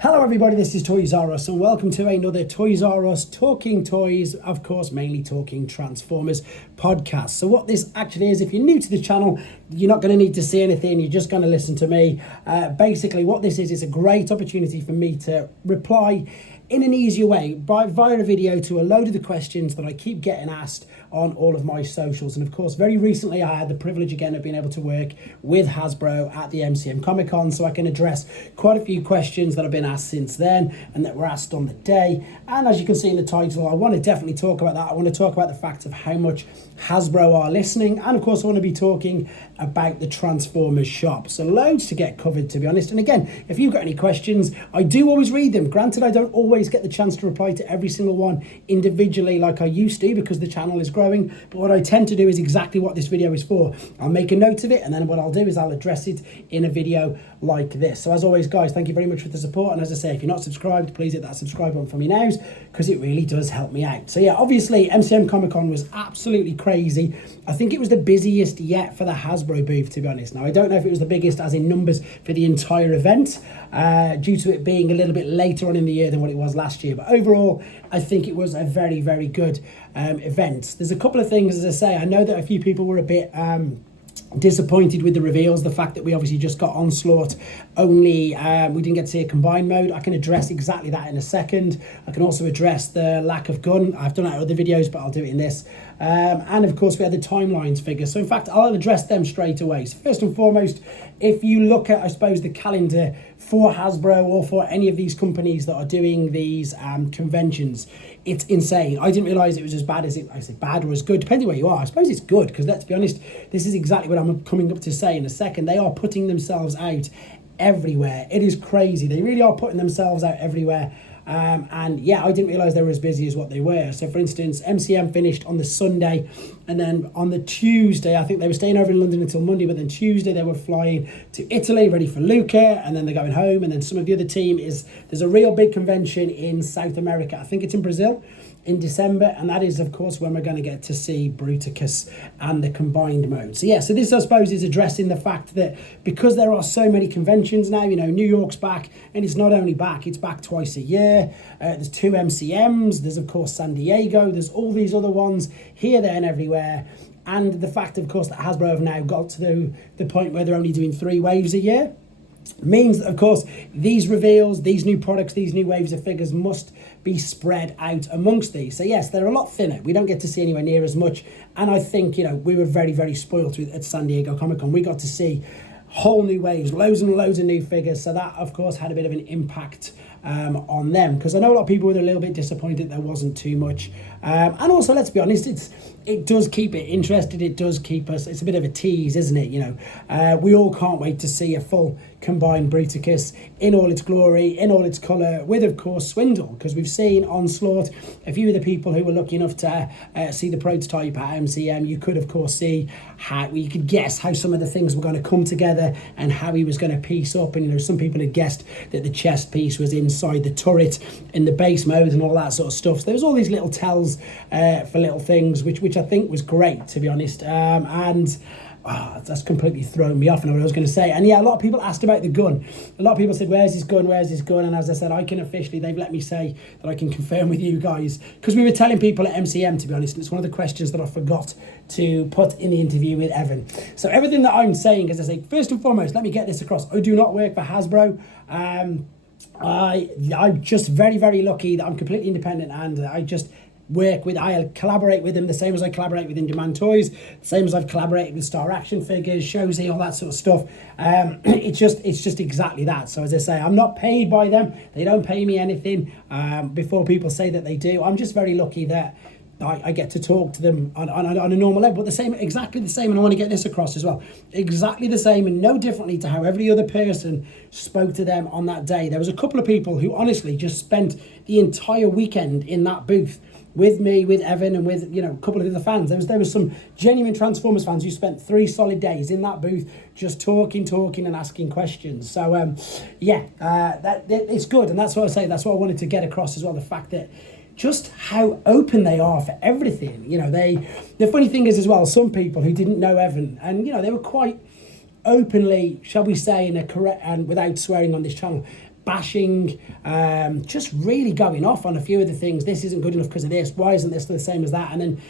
Hello everybody, this is Toys R Us and welcome to another Toys R Us Talking Toys, of course mainly talking Transformers podcast. So what this actually is, if you're new to the channel, you're not going to need to see anything, you're just going to listen to me. Basically what this is a great opportunity for me to reply in an easier way via a video to a load of the questions that I keep getting asked on all of my socials. And of course, very recently I had the privilege again of being able to work with Hasbro at the MCM Comic Con, so I can address quite a few questions that have been asked since then and that were asked on the day. And as you can see in the title, I want to definitely talk about that. I want to talk about the fact of how much Hasbro are listening, and of course I want to be talking about the Transformers shop. So loads to get covered, to be honest. And again, if you've got any questions, I do always read them. Granted, I don't always get the chance to reply to every single one individually like I used to because the channel is growing, but what I tend to do is exactly what this video is for. I'll make a note of it, and then what I'll do is I'll address it in a video like this. So as always, guys, thank you very much for the support, and as I say, if you're not subscribed, please hit that subscribe button for me now, because it really does help me out. So yeah, obviously MCM Comic Con was absolutely crazy. I think it was the busiest yet for the Hasbro booth, to be honest. Now I don't know if it was the biggest as in numbers for the entire event, due to it being a little bit later on in the year than what it was last year, but overall I think it was a very, very good event. There's a couple of things, as I say, I know that a few people were a bit disappointed with the reveals, the fact that we obviously just got Onslaught only, we didn't get to see a combined mode. I can address exactly that in a second. I can also address the lack of gun. I've done that in other videos, but I'll do it in this. And of course we had the timelines figures, so in fact I'll address them straight away. So first and foremost, if you look at, I suppose, the calendar for Hasbro or for any of these companies that are doing these conventions, it's insane. I didn't realise it was as bad as it, I say bad or as good, depending where you are. I suppose it's good, because let's be honest, this is exactly what I'm coming up to say in a second. They are putting themselves out everywhere. It is crazy. They really are putting themselves out everywhere. And yeah, I didn't realise they were as busy as what they were. So for instance, MCM finished on the Sunday, and then on the Tuesday, I think they were staying over in London until Monday, but then Tuesday they were flying to Italy, ready for Luca, and then they're going home. And then some of the other team there's a real big convention in South America. I think it's in Brazil in December, and that is of course when we're going to get to see Bruticus and the combined mode. So yeah, so this I suppose is addressing the fact that because there are so many conventions now, you know, New York's back, and it's not only back, it's back twice a year. There's 2 MCMs, there's of course San Diego, there's all these other ones here, there and everywhere. And the fact, of course, that Hasbro have now got to the point where they're only doing 3 waves a year means that, of course, these reveals, these new products, these new waves of figures must be spread out amongst these. So yes, they're a lot thinner. We don't get to see anywhere near as much. And I think, you know, we were very, very spoiled at San Diego Comic Con. We got to see whole new waves, loads and loads of new figures. So that, of course, had a bit of an impact on them, because I know a lot of people were a little bit disappointed there wasn't too much. And also, let's be honest, it does keep it interested. It does keep us, it's a bit of a tease, isn't it? You know, we all can't wait to see a full combined Bruticus in all its glory, in all its colour, with of course Swindle, because we've seen Onslaught. A few of the people who were lucky enough to see the prototype at MCM, you could of course see how, you could guess how some of the things were going to come together and how he was going to piece up. And you know, some people had guessed that the chest piece was inside the turret in the base mode and all that sort of stuff. So there was all these little tells for little things, which I think was great, to be honest. That's completely thrown me off and what I was going to say. And yeah, a lot of people asked about the gun. A lot of people said, where's his gun, where's his gun? And as I said, I can officially, they've let me say that I can confirm with you guys, because we were telling people at MCM, to be honest, and it's one of the questions that I forgot to put in the interview with Evan. So everything that I'm saying, as I say, first and foremost, let me get this across. I do not work for Hasbro. I'm just very, very lucky that I'm completely independent, and I just I collaborate with them the same as I collaborate with In Demand Toys, the same as I've collaborated with Star Action Figures, Shozy, all that sort of stuff. It's just exactly that. So as I say, I'm not paid by them. They don't pay me anything. Before people say that they do, I'm just very lucky that I get to talk to them on a normal level, but exactly the same, and I want to get this across as well, exactly the same and no differently to how every other person spoke to them on that day. There was a couple of people who honestly just spent the entire weekend in that booth with me, with Evan, and with, you know, a couple of other fans. There was some genuine Transformers fans who spent 3 solid days in that booth just talking and asking questions. So yeah, it's good, and that's what I say. That's what I wanted to get across as well, the fact that just how open they are for everything. You know, the funny thing is as well, some people who didn't know Evan, and you know, they were quite openly, shall we say, in a correct, and without swearing on this channel, bashing, just really going off on a few of the things. This isn't good enough because of this. Why isn't this the same as that? And then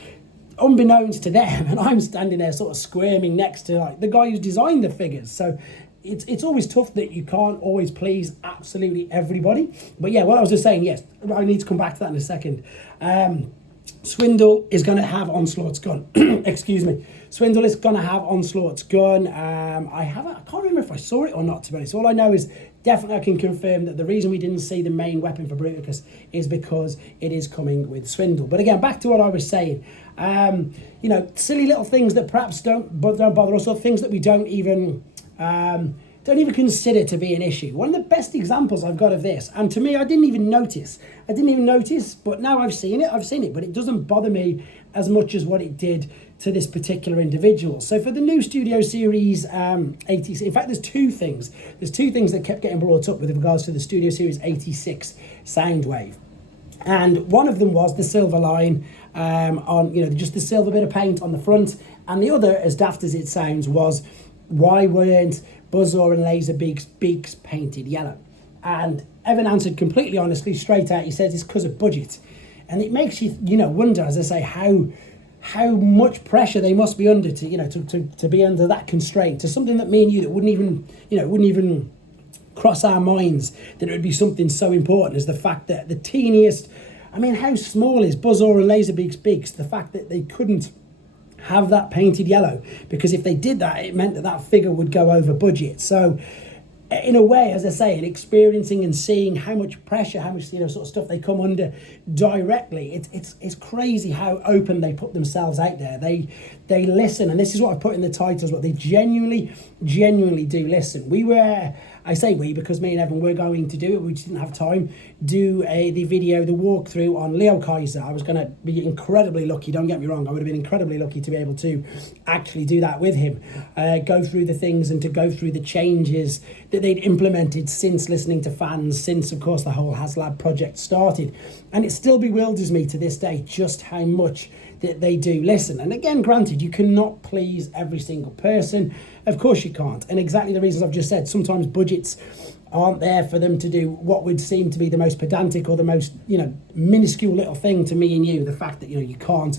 unbeknownst to them, and I'm standing there sort of squirming next to like the guy who's designed the figures. So it's always tough that you can't always please absolutely everybody. But yeah, what I was just saying, yes, I need to come back to that in a second. Swindle is going to have Onslaught's gun. Excuse me. Swindle is going to have Onslaught's gun. I can't remember if I saw it or not, to be honest. All I know is definitely I can confirm that the reason we didn't see the main weapon for Bruticus is because it is coming with Swindle. But again, back to what I was saying. You know, silly little things that perhaps don't bother us, or things that we don't even consider to be an issue. One of the best examples I've got of this, and to me, I didn't even notice, but now I've seen it, but it doesn't bother me as much as what it did to this particular individual. So for the new Studio Series 86, in fact, there's two things that kept getting brought up with regards to the Studio Series 86 Soundwave. And one of them was the silver line on, you know, just the silver bit of paint on the front. And the other, as daft as it sounds, was why weren't Buzzsaw and Laserbeak's beaks painted yellow? And Evan answered completely honestly, straight out. He says it's because of budget. And it makes you, you know, wonder, as I say, how much pressure they must be under to be under that constraint, to something that me and you that wouldn't even cross our minds that it would be something so important as the fact that the teeniest, I mean, how small is Buzzsaw and Laserbeak's beaks? The fact that they couldn't have that painted yellow, because if they did that, it meant that figure would go over budget. So in a way, as I say, in experiencing and seeing how much pressure, how much, you know, sort of stuff they come under directly, it's crazy how open they put themselves out there. They listen, and this is what I put in the titles, but they genuinely do listen. I say we because me and Evan were going to do it. We just didn't have time. The walkthrough on Leo Kaiser. I was going to be incredibly lucky. Don't get me wrong. I would have been incredibly lucky to be able to actually do that with him. Go through the things and to go through the changes that they'd implemented since listening to fans, since, of course, the whole HasLab project started. And it still bewilders me to this day just how much that they do listen. And again, granted, you cannot please every single person. Of course you can't. And exactly the reasons I've just said. Sometimes budgets aren't there for them to do what would seem to be the most pedantic or the most, you know, minuscule little thing to me and you. The fact that, you know, you can't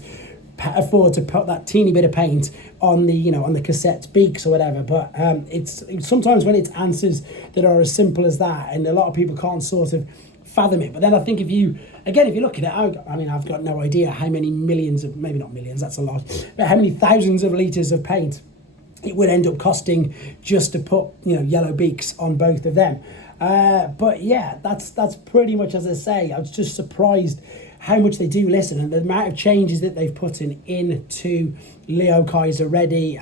afford to put that teeny bit of paint on the, you know, on the cassette beaks or whatever. But it's sometimes when it's answers that are as simple as that, and a lot of people can't sort of fathom it. But then I think if you look at it, I mean, I've got no idea how many millions of, maybe not millions, that's a lot, but how many thousands of litres of paint it would end up costing just to put, you know, yellow beaks on both of them. But yeah, that's pretty much, as I say, I was just surprised how much they do listen and the amount of changes that they've put into Leo Kaiser ready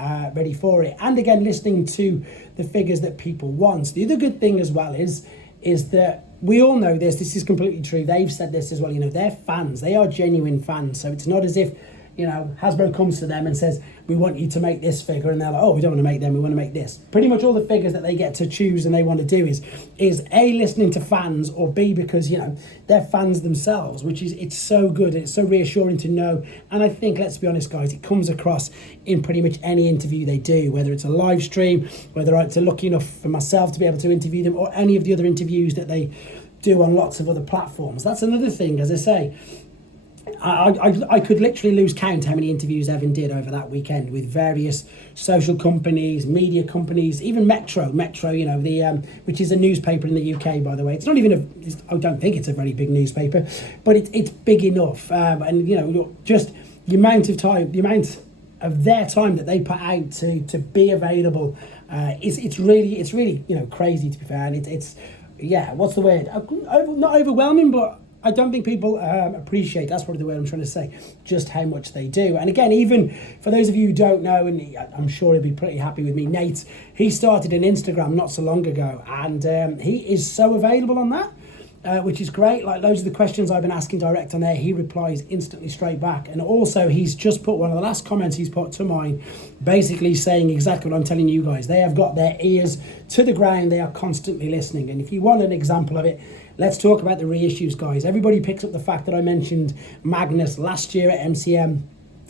for it. And again, listening to the figures that people want. The other good thing as well is that we all know this is completely true. They've said this as well, you know, they're fans. They are genuine fans. So it's not as if, you know, Hasbro comes to them and says, we want you to make this figure, and they're like, oh, we don't want to make them, we want to make this. Pretty much all the figures that they get to choose and they want to do is A, listening to fans, or B, because, you know, they're fans themselves, which is, it's so good, it's so reassuring to know. And I think, let's be honest, guys, it comes across in pretty much any interview they do, whether it's a live stream, whether it's lucky enough for myself to be able to interview them, or any of the other interviews that they do on lots of other platforms. That's another thing, as I say. I could literally lose count how many interviews Evan did over that weekend with various social companies, media companies, even Metro, you know, which is a newspaper in the UK, by the way. It's not even I don't think it's a very big newspaper, but it's big enough. And, you know, just the amount of their time that they put out to be available, it's really, you know, crazy, to be fair. And it's yeah, what's the word? Not overwhelming, but I don't think people appreciate, that's probably the word I'm trying to say, just how much they do. And again, even for those of you who don't know, and I'm sure he'll be pretty happy with me, Nate, he started an Instagram not so long ago, and he is so available on that, which is great. Like, loads of the questions I've been asking direct on there, he replies instantly straight back. And also, he's just put one of the last comments he's put to mine, basically saying exactly what I'm telling you guys. They have got their ears to the ground, they are constantly listening. And if you want an example of it, let's talk about the reissues, guys. Everybody picks up the fact that I mentioned Magnus last year at MCM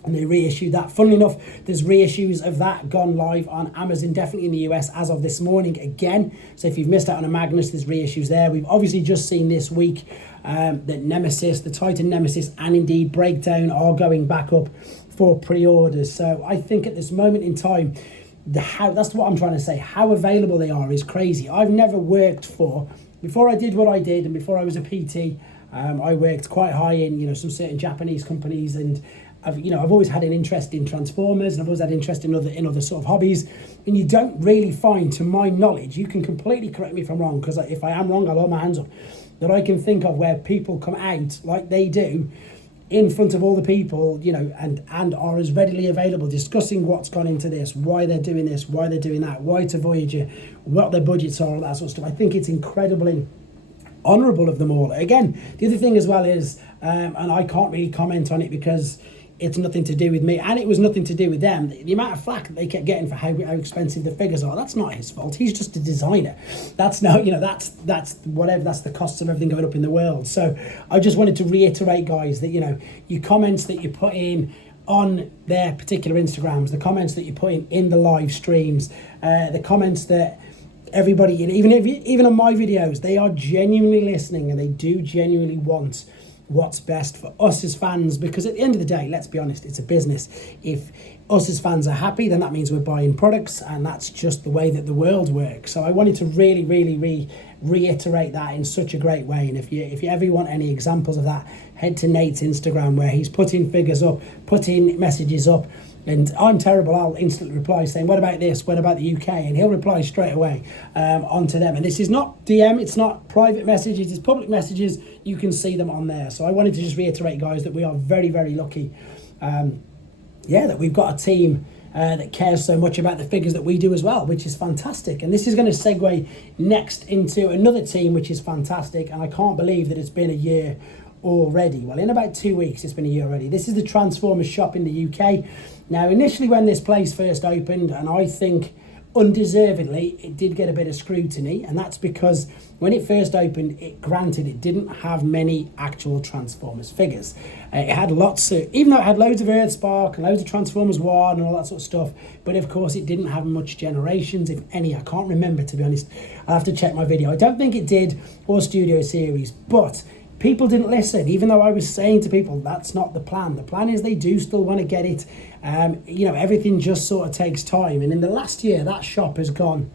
and they reissued that. Funnily enough, there's reissues of that gone live on Amazon, definitely in the US as of this morning again. So if you've missed out on a Magnus, there's reissues there. We've obviously just seen this week that Nemesis, the Titan Nemesis, and indeed Breakdown are going back up for pre-orders. So I think at this moment in time, that's what I'm trying to say, how available they are is crazy. I've never worked for, before I did what I did and before I was a PT, I worked quite high in, some certain Japanese companies, and I've always had an interest in Transformers, and I've always had interest in other sort of hobbies. And you don't really find, to my knowledge, you can completely correct me if I'm wrong, because if I am wrong, I'll hold my hands up, that I can think of where people come out like they do in front of all the people, and are as readily available, discussing what's gone into this, why they're doing this, why they're doing that, why to Voyager, what their budgets are, all that sort of stuff. I think it's incredibly honourable of them all. Again, the other thing as well is, and I can't really comment on it because it's nothing to do with me, and it was nothing to do with them. The amount of flack that they kept getting for how expensive the figures are, that's not his fault. He's just a designer. That's no, that's whatever, that's the cost of everything going up in the world. So I just wanted to reiterate, guys, that, your comments that you put in on their particular Instagrams, the comments that you put in the live streams, the comments that everybody, even on my videos, they are genuinely listening, and they do genuinely want what's best for us as fans, because at the end of the day, let's be honest, it's a business. If us as fans are happy, then that means we're buying products, and that's just the way that the world works. So I wanted to really reiterate that in such a great way. And if you ever want any examples of that, head to Nate's Instagram, where he's putting figures up, putting messages up. And I'm terrible, I'll instantly reply saying, what about this, what about the UK? And he'll reply straight away onto them. And this is not DM, it's not private messages, it's public messages. You can see them on there. So I wanted to just reiterate, guys, that we are very, very lucky. That we've got a team that cares so much about the figures that we do as well, which is fantastic. And this is going to segue next into another team, which is fantastic. And I can't believe that it's been a year already. Well, in about 2 weeks, it's been a year already. This is the Transformers shop in the UK. Now, initially when this place first opened, and I think undeservedly, it did get a bit of scrutiny, and that's because when it first opened, it didn't have many actual Transformers figures. It had lots of, even though it had loads of Earthspark and loads of Transformers 1 and all that sort of stuff, but of course it didn't have much Generations, if any. I can't remember, to be honest. I'll have to check my video. I don't think it did, or Studio Series, but people didn't listen, even though I was saying to people, that's not the plan. The plan is they do still want to get it. Everything just sort of takes time. And in the last year, that shop has gone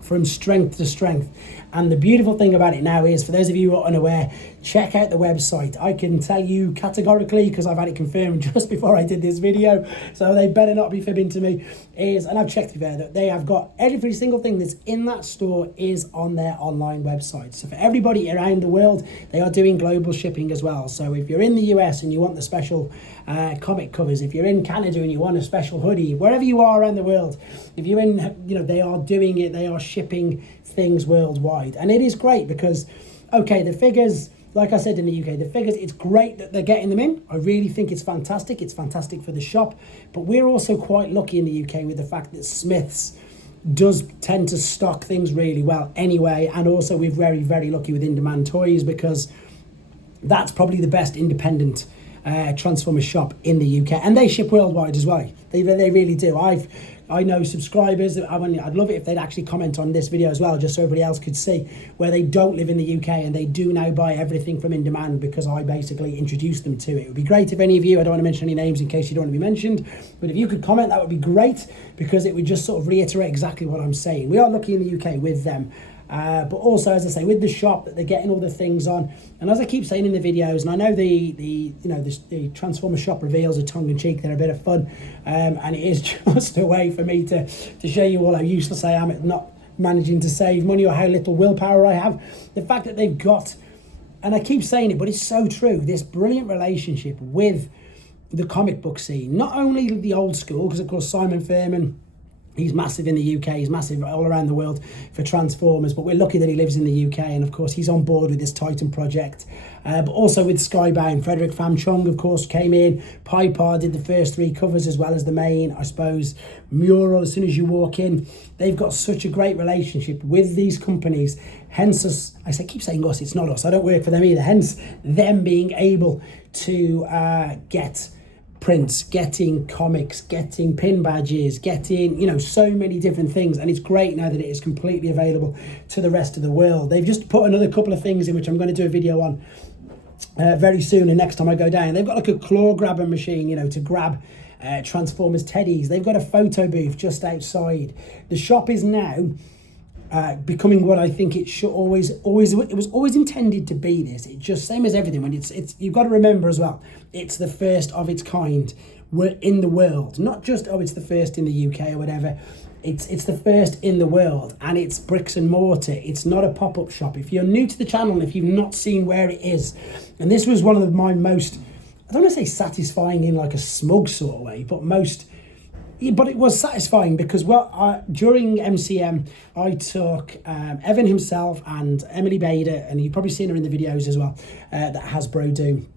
from strength to strength. And the beautiful thing about it now is, for those of you who are unaware, check out the website. I can tell you categorically, because I've had it confirmed just before I did this video, so they better not be fibbing to me, and I've checked it there, that they have got every single thing that's in that store is on their online website. So for everybody around the world, they are doing global shipping as well. So if you're in the US and you want the special comic covers, if you're in Canada and you want a special hoodie, wherever you are around the world, if you're in, they are doing it, they are shipping things worldwide. And it is great because, okay, the figures, like I said in the UK, the figures, it's great that they're getting them in. I really think it's fantastic. It's fantastic for the shop. But we're also quite lucky in the UK with the fact that Smiths does tend to stock things really well anyway. And also we're very, very lucky with In-Demand Toys, because that's probably the best independent Transformers shop in the UK. And they ship worldwide as well. They really do. I know subscribers, I'd love it if they'd actually comment on this video as well, just so everybody else could see, where they don't live in the UK and they do now buy everything from In Demand, because I basically introduced them to it. It would be great if any of you, I don't want to mention any names in case you don't want to be mentioned, but if you could comment, that would be great, because it would just sort of reiterate exactly what I'm saying. We are lucky in the UK with them. But also, as I say, with the shop, that they're getting all the things on. And as I keep saying in the videos, and I know the Transformer shop reveals are tongue-in-cheek, they're a bit of fun, and it is just a way for me to show you all how useless I am at not managing to save money, or how little willpower I have. The fact that they've got, and I keep saying it, but it's so true, this brilliant relationship with the comic book scene. Not only the old school, because of course Simon Furman, he's massive in the UK, he's massive all around the world for Transformers, but we're lucky that he lives in the UK, and of course he's on board with this Titan project. But also with Skybound, Frederick Pham Chung, of course, came in. Piper did the first 3 covers as well as the main, I suppose, mural as soon as you walk in. They've got such a great relationship with these companies, hence us, keep saying us, it's not us, I don't work for them either, hence them being able to get prints, getting comics, getting pin badges, getting, you know, so many different things. And it's great now that it is completely available to the rest of the world. They've just put another couple of things in which I'm going to do a video on very soon, and next time I go down. They've got like a claw grabber machine, you know, to grab Transformers teddies. They've got a photo booth just outside. The shop is now becoming what I think it should it was always intended to be. This, it's just same as everything. When it's you've got to remember as well, it's the first of its kind in the world. Not just, oh, it's the first in the UK or whatever. It's the first in the world, and it's bricks and mortar. It's not a pop-up shop. If you're new to the channel and if you've not seen where it is, and this was one of my most, I don't want to say satisfying in like a smug sort of way, but it was satisfying because, well, during MCM, I took Evan himself and Emily Bader, and you've probably seen her in the videos as well, that Hasbro do,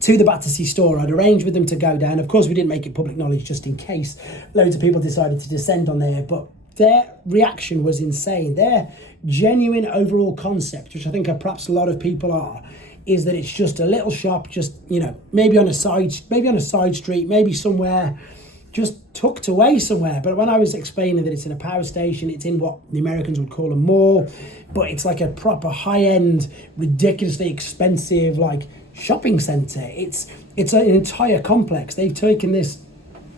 to the Battersea store. I'd arranged with them to go down. Of course, we didn't make it public knowledge just in case loads of people decided to descend on there, but their reaction was insane. Their genuine overall concept, which I think perhaps a lot of people are, is that it's just a little shop, just, you know, maybe on a side street, maybe somewhere just tucked away somewhere. But when I was explaining that it's in a power station, it's in what the Americans would call a mall, but it's like a proper high-end, ridiculously expensive, like, shopping centre. It's an entire complex. They've taken this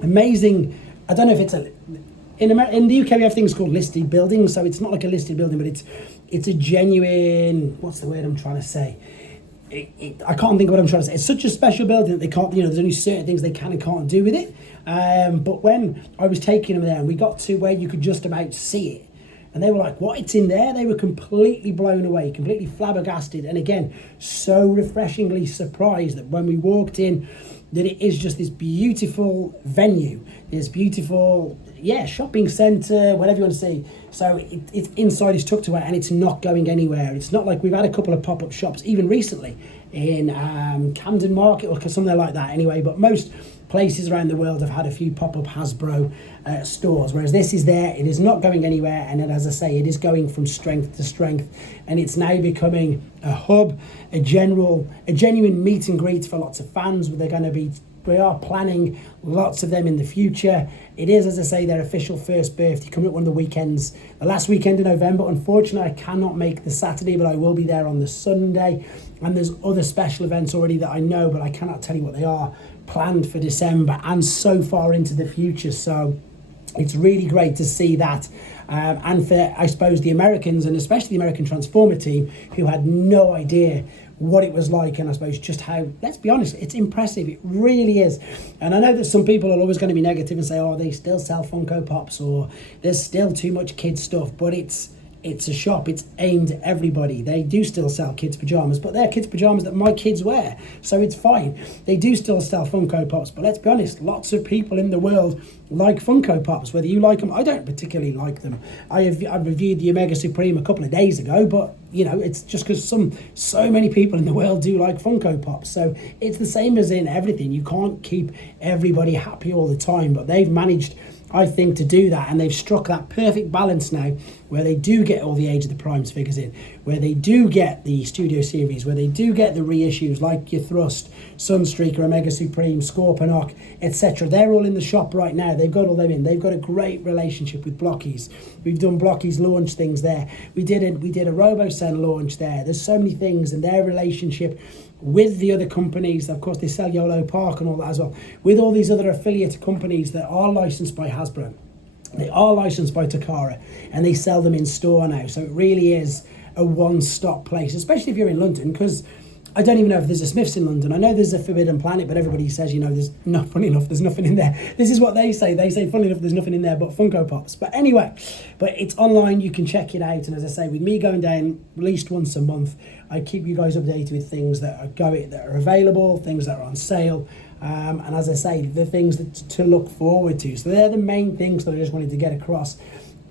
amazing, I don't know if it's in the UK we have things called listed buildings, so it's not like a listed building, but it's a genuine, what's the word I'm trying to say? I can't think of what I'm trying to say. It's such a special building that they can't, you know, there's only certain things they can and can't do with it. But when I was taking them there and we got to where you could just about see it, and they were like, what, it's in there? They were completely blown away, completely flabbergasted. And again, so refreshingly surprised that when we walked in, that it is just this beautiful venue, this beautiful, shopping centre, whatever you want to say. So it's inside is tucked away and it's not going anywhere. It's not like we've had a couple of pop-up shops, even recently, in Camden Market or something like that anyway, but most places around the world have had a few pop-up Hasbro stores, whereas this is there, it is not going anywhere, and then, as I say, it is going from strength to strength, and it's now becoming a hub, a genuine meet and greet for lots of fans. We are planning lots of them in the future. It is, as I say, their official first birthday coming up one of the weekends, the last weekend in November. Unfortunately, I cannot make the Saturday, but I will be there on the Sunday. And there's other special events already that I know, but I cannot tell you what they are, planned for December and so far into the future. So it's really great to see that. And for, I suppose, the Americans, and especially the American Transformer team, who had no idea what it was like, and I suppose just how, let's be honest, it's impressive. It really is. And I know that some people are always going to be negative and say, oh, they still sell Funko Pops, or there's still too much kids stuff, but it's a shop, it's aimed at everybody. They do still sell kids pajamas, but they're kids pajamas that my kids wear, so it's fine. They do still sell Funko Pops, but let's be honest, lots of people in the world like Funko Pops, whether you like them. I don't particularly like them. I reviewed the Omega Supreme a couple of days ago, but you know, it's just because so many people in the world do like Funko Pops. So it's the same as in everything. You can't keep everybody happy all the time, but they've managed, I think, to do that, and they've struck that perfect balance now where they do get all the Age of the Primes figures in, where they do get the Studio Series, where they do get the reissues like your Thrust, Sunstreaker, Omega Supreme, Scorponok, etc. They're all in the shop right now. They've got all them in. They've got a great relationship with Blockies. We've done Blockies launch things there. We did a RoboSen launch there. There's so many things, and their relationship with the other companies, of course they sell YOLO Park and all that as well, with all these other affiliate companies that are licensed by Hasbro. They are licensed by Takara, and they sell them in store now. So it really is a one-stop place, especially if you're in London, because I don't even know if there's a Smiths in London. I know there's a Forbidden Planet, but everybody says, you know, there's not, funny enough, there's nothing in there. This is what they say. They say, funny enough, there's nothing in there but Funko Pops. But anyway, but it's online. You can check it out. And as I say, with me going down at least once a month, I keep you guys updated with things that are available, things that are on sale. And as I say, the things to look forward to. So they're the main things that I just wanted to get across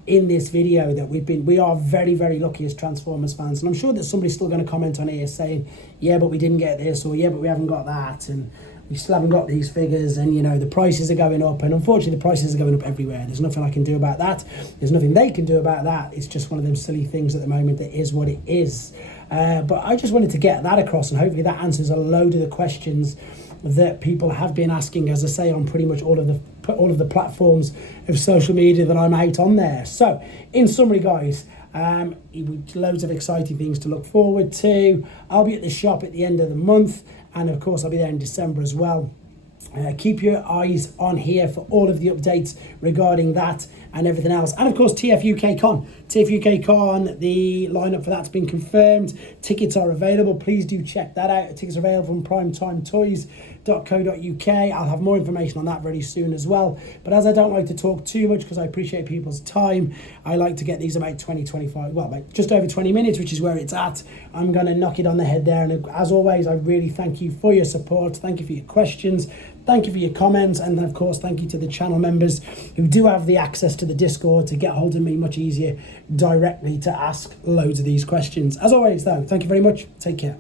in this video, that we are very, very lucky as Transformers fans. And I'm sure that somebody's still going to comment on here saying, yeah, but we didn't get this, or yeah, but we haven't got that, and we still haven't got these figures, and you know, the prices are going up. And unfortunately, the prices are going up everywhere. There's nothing I can do about that. There's nothing they can do about that. It's just one of them silly things at the moment that is what it is. But I just wanted to get that across, and hopefully that answers a load of the questions that people have been asking, as I say, on pretty much all of the platforms of social media that I'm out on there. So, in summary, guys, loads of exciting things to look forward to. I'll be at the shop at the end of the month, and of course, I'll be there in December as well. Keep your eyes on here for all of the updates regarding that and everything else. And of course, TF UK Con. TF UK Con, the lineup for that's been confirmed. Tickets are available. Please do check that out. Tickets are available from primetimetoys.co.uk. I'll have more information on that very soon as well. But as I don't like to talk too much because I appreciate people's time, I like to get these about 20, 25, well, about just over 20 minutes, which is where it's at. I'm going to knock it on the head there. And as always, I really thank you for your support. Thank you for your questions. Thank you for your comments, and of course thank you to the channel members who do have the access to the Discord to get hold of me much easier directly to ask loads of these questions. As always though, thank you very much. Take care.